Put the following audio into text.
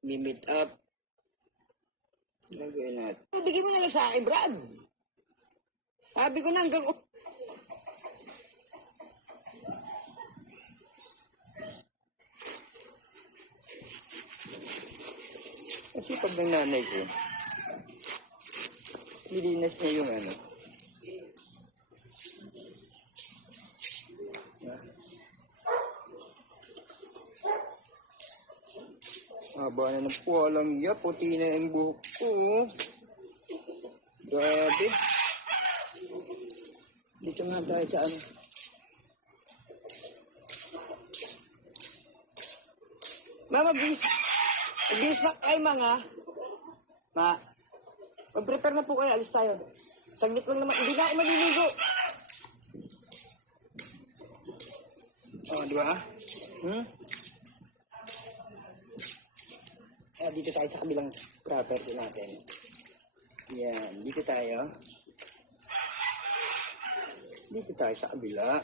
Mi-meet up. Lagay natin. Bigyan mo na lang sa akin, Brad. Sabi ko na hanggang... Kasi pag ng nanay ko, nilinas niya yung ano. Haba na ng puwalang iya, puti na yung buhok ko. Grabe. Dito nga tayo sa ano. Mama, bis na kayo mga. Ma, mag-prepare na po kayo, alis tayo. Saglit lang naman, hindi na ako maliligo. Oh, di ba? Dito tayo sa kabilang property natin. Yan, dito tayo. Dito tayo sa kabila.